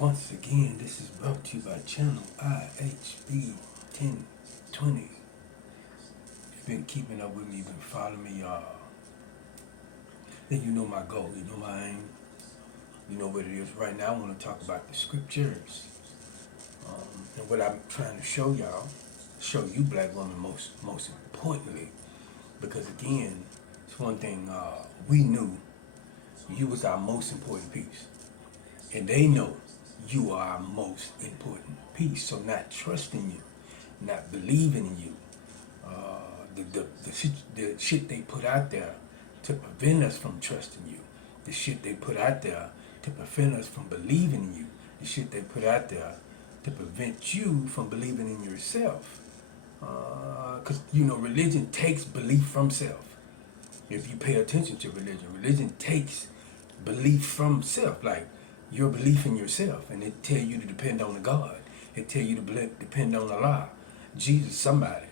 Once again, this is brought to you by channel IHB 1020. If you've been keeping up with me, been following me, then you know my goal, you know my aim, you know what it is. Right now, I want to talk about the scriptures. And what I'm trying to show y'all, show you black women most importantly, because again, it's one thing we knew you was our most important piece. And they know you are our most important piece. So not trusting you, not believing in you, the shit they put out there to prevent us from trusting you, the shit they put out there to prevent us from believing in you, the shit they put out there to prevent you from believing in yourself. Because, religion takes belief from self. If you pay attention to religion takes belief from self. Like, your belief in yourself, and it tell you to depend on the God. It tell you to depend on Allah, Jesus, somebody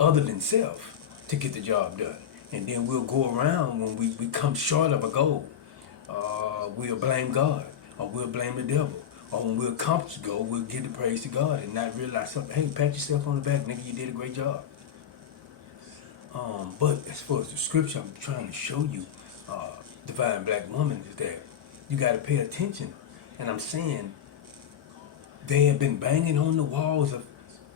other than self to get the job done. And then we'll go around when we come short of a goal. We'll blame God, or we'll blame the devil, or when we accomplish a goal, we'll give the praise to God and not realize something. Hey, pat yourself on the back, nigga, you did a great job. But as far as the scripture I'm trying to show you, divine black woman, is that you got to pay attention. And I'm saying they have been banging on the walls of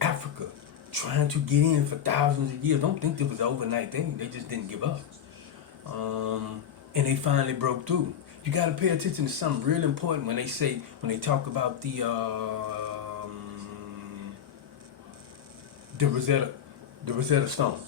Africa, trying to get in for thousands of years. Don't think it was an overnight thing. They just didn't give up. And they finally broke through. You got to pay attention to something real important when they talk about the Rosetta Stone.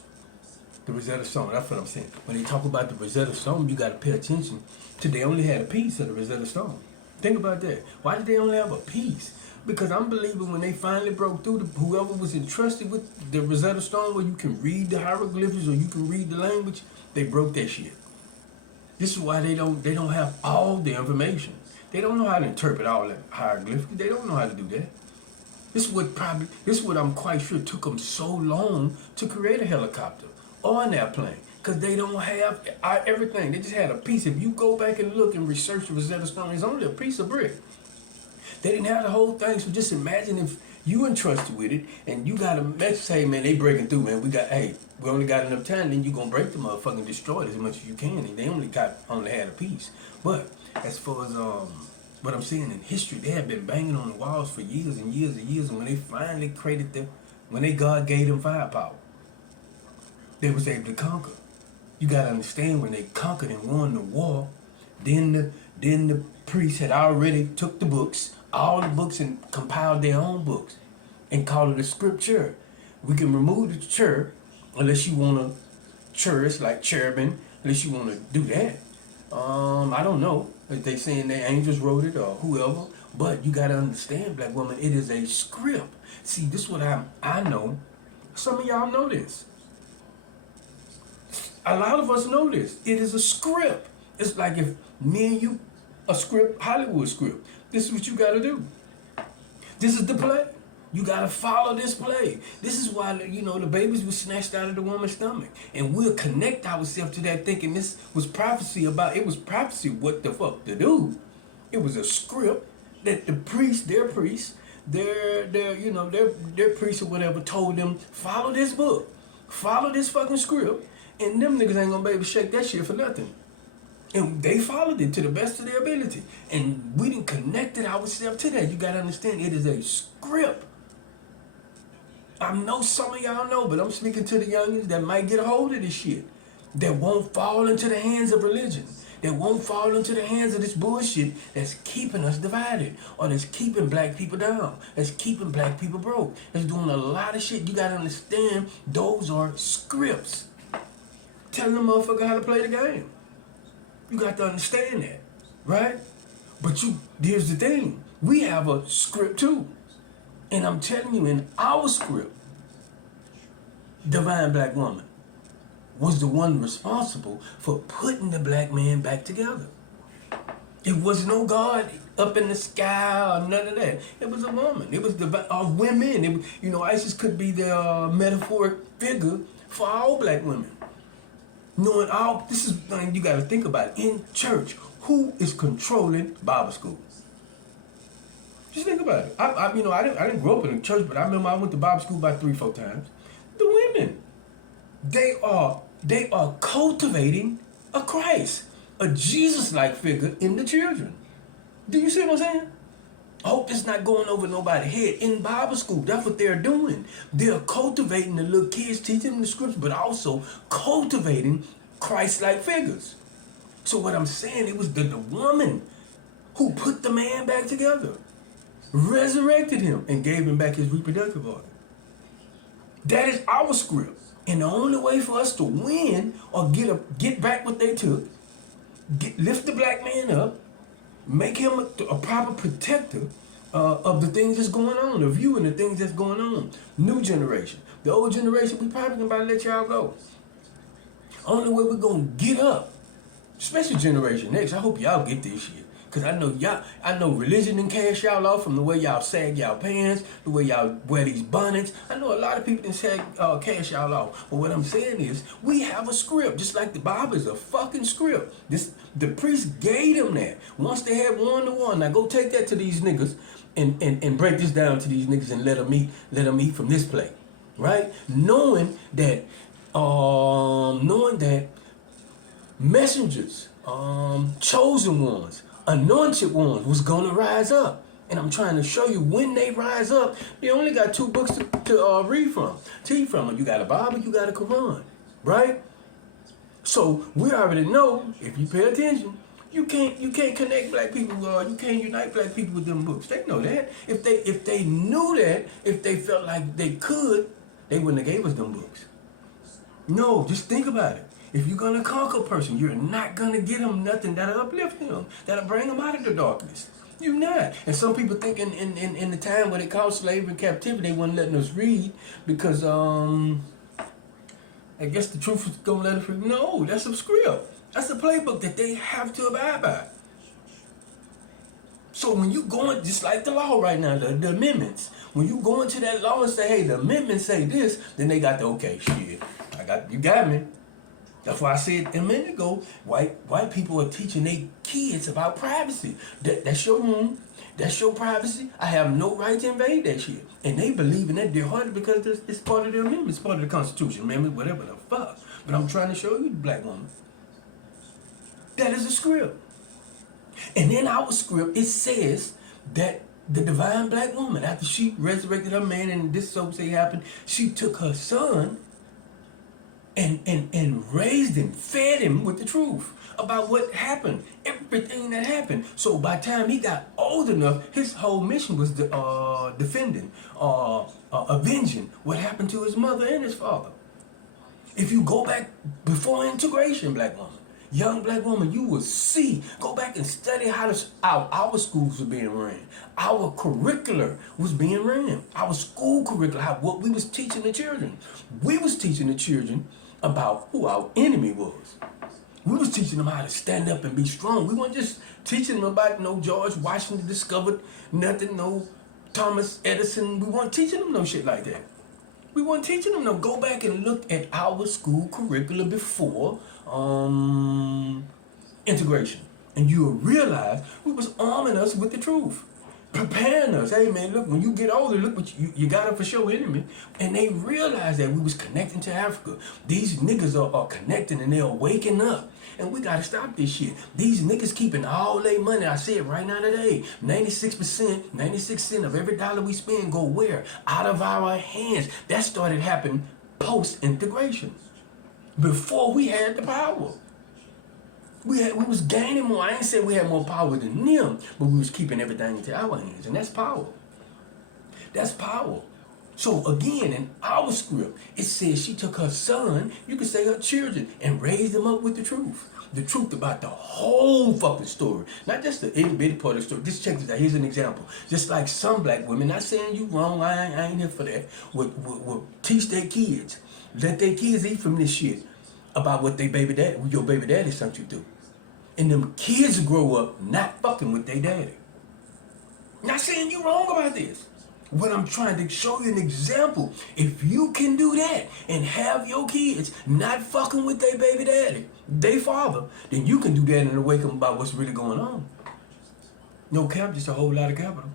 The Rosetta Stone, that's what I'm saying. When they talk about the Rosetta Stone, you got to pay attention to they only had a piece of the Rosetta Stone. Think about that. Why did they only have a piece? Because I'm believing when they finally broke through, whoever was entrusted with the Rosetta Stone, where you can read the hieroglyphics or you can read the language, they broke that shit. This is why they don't have all the information. They don't know how to interpret all that hieroglyphics. They don't know how to do that. This is what I'm quite sure took them so long to create a helicopter or an airplane, because they don't have everything. They just had a piece. If you go back and look and research the Rosetta Stone, it's only a piece of brick. They didn't have the whole thing. So just imagine if you entrusted with it and you got a message, say, man, they breaking through, man. We only got enough time. Then you gonna break the motherfucking, destroy it as much as you can. And they only had a piece. But as far as what I'm saying in history, they have been banging on the walls for years and years and years. And when they finally created them, God gave them firepower, they was able to conquer. You gotta understand, when they conquered and won the war, then the priests had already took the books, all the books, and compiled their own books and called it a scripture. We can remove the cher, unless you wanna cherish like cherubim, unless you wanna do that. I don't know if they saying the angels wrote it or whoever, but you gotta understand, black woman, it is a script. See, this is what I know. Some of y'all know this. A lot of us know this. It is a script. It's like if me and you, a script, Hollywood script. This is what you gotta do. This is the play. You gotta follow this play. This is why, the babies were snatched out of the woman's stomach. And we'll connect ourselves to that thinking this was prophecy what the fuck to do. It was a script that the priest, their priests or whatever told them, follow this book. Follow this fucking script. And them niggas ain't gonna be able to shake that shit for nothing. And they followed it to the best of their ability. And we didn't connect ourselves to that. You gotta understand, it is a script. I know some of y'all know, but I'm speaking to the youngins that might get a hold of this shit. That won't fall into the hands of religion. That won't fall into the hands of this bullshit that's keeping us divided. Or that's keeping black people down. That's keeping black people broke. That's doing a lot of shit. You gotta understand, those are scripts. Telling them motherfucker how to play the game. You got to understand that, right? But here's the thing. We have a script too. And I'm telling you, in our script, Divine Black Woman was the one responsible for putting the black man back together. It was no God up in the sky or none of that. It was a woman. It was women. Isis could be the metaphoric figure for all black women. Knowing this is thing you got to think about. In church, who is controlling Bible school? Just think about it. I didn't grow up in a church, but I remember I went to Bible school about 3-4 times. The women, they are cultivating a Christ, a Jesus-like figure in the children. Do you see what I'm saying? I hope it's not going over nobody's head. In Bible school, that's what they're doing. They're cultivating the little kids, teaching them the scriptures, but also cultivating Christ-like figures. So what I'm saying, it was the woman who put the man back together, resurrected him, and gave him back his reproductive organ. That is our script. And the only way for us to win or get back what they took, lift the black man up, make him a proper protector of the things that's going on, of you and the things that's going on. New generation. The old generation, we probably about to let y'all go. Only way we're going to get up, especially Generation X, I hope y'all get this shit. Because I know religion didn't cash y'all off from the way y'all sag y'all pants, the way y'all wear these bonnets. I know a lot of people didn't cash y'all off. But what I'm saying is, we have a script, just like the Bible is a fucking script. The priest gave them that. Once they had 1-to-1, now go take that to these niggas and break this down to these niggas and let them eat from this plate. Right? Knowing that messengers, chosen ones, anointed ones was gonna rise up. And I'm trying to show you when they rise up, they only got 2 books to read from, teach from. You got a Bible, you got a Quran, right? So we already know, if you pay attention, you can't connect black people, you can't unite black people with them books. They know that. If they knew that, if they felt like they could, they wouldn't have gave us them books. No, just think about it. If you're going to conquer a person, you're not going to get him nothing that'll uplift him, that'll bring him out of the darkness. You're not. And some people think in the time when they called slavery and captivity, they weren't letting us read because I guess the truth was going to let us read. No, that's a script. That's a playbook that they have to abide by. So when you go in, just like the law right now, the amendments, when you go into that law and say, hey, the amendments say this, then they got the, okay, shit, you got me. That's why I said a minute ago, white people are teaching their kids about privacy. That's your room. That's your privacy. I have no right to invade that shit. And they believe in that they're hard because it's part of their amendment. It's part of the Constitution, amendment, whatever the fuck. But I'm trying to show you, the black woman, that is a script. And in our script, it says that the divine black woman, after she resurrected her man and this so say happened, she took her son and raised him, fed him with the truth about what happened, everything that happened. So by the time he got old enough, his whole mission was defending, avenging what happened to his mother and his father. If you go back before integration, black woman, young black woman, you will see, go back and study how our schools were being ran. Our curricular was being ran. Our school curriculum, what we was teaching the children. We was teaching the children about who our enemy was. We was teaching them how to stand up and be strong. We weren't just teaching them about no George Washington discovered nothing, no Thomas Edison. We weren't teaching them no shit like that. We weren't teaching them no. Go back and look at our school curriculum before integration. And you'll realize we was arming us with the truth. Preparing us. Hey man, look, when you get older, look what you got up for your enemy. And they realized that we was connecting to Africa. These niggas are connecting and they're waking up. And we gotta stop this shit. These niggas keeping all their money. I said right now today, 96 cents of every dollar we spend go where? Out of our hands. That started happening post-integration. Before we had the power. We was gaining more. I ain't saying we had more power than them, but we was keeping everything into our hands. And that's power. That's power. So again, in our script, it says she took her son, you could say her children, and raised them up with the truth. The truth about the whole fucking story. Not just the itty bitty part of the story. Just check this out. Here's an example. Just like some black women, not saying you wrong, I ain't here for that, will teach their kids. Let their kids eat from this shit about what your baby daddy sent you through. And them kids grow up not fucking with their daddy. Not saying you wrong about this. What I'm trying to show you an example. If you can do that and have your kids not fucking with their baby daddy, their father, then you can do that and wake them about what's really going on. No cap, just a whole lot of capital.